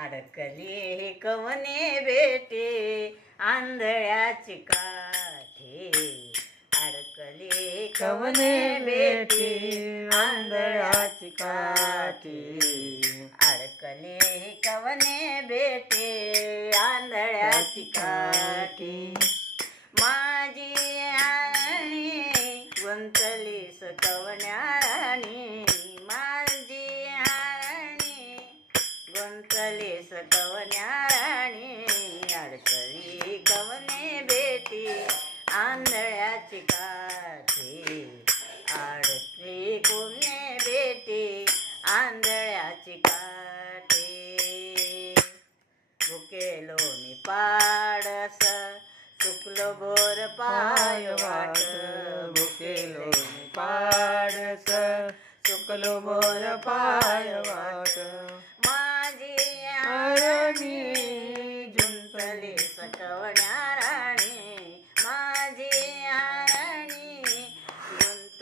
अडकली कवने बेटे? आंधळ्याची काठी. अडकली कवने बेटे? आंधळ्याची काठी. अडकली कवने बेटे? आंधळ्याची काठी. माझी आणि गुंतली सकवण्याराणी माझी गुंतली सकवण्याराणी अडकली कवने बेटी आंधळ्याची काठी अडकली कोणे बेटी आंधळ्याची काठी. भुकेलो मी पाडस चुकलो बोर पाय वाट भुकेलो मी पाडस चुकलो मोर पाय वाट.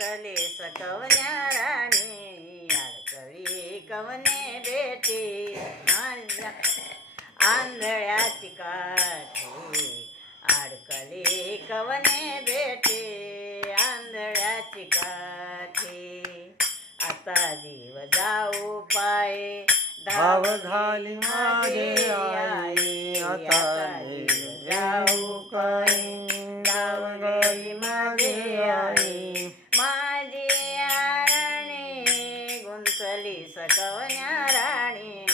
गुंतली सकवण्या राणी अडकळी कवने बेटी आंधळ्या- आंधळ्याची काठी अडकली कवने बेटी आंधळ्याची काठी. आता जीव जाऊ पाय धाव झाली माझे आई. आता जाऊ काय धाव झाली माझे आई. सकवण्या राणी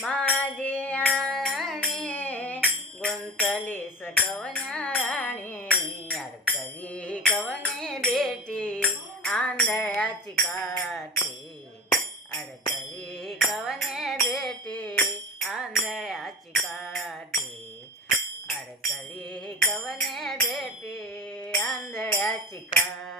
माझी राणी गुंतली सकवण्या राणी अडकली कवने बेटी आंधळ्याची काठी. अडकली कवने बेटी आंधळ्याची काठी. अडकली कवने बेटी आंधळ्याची काठी.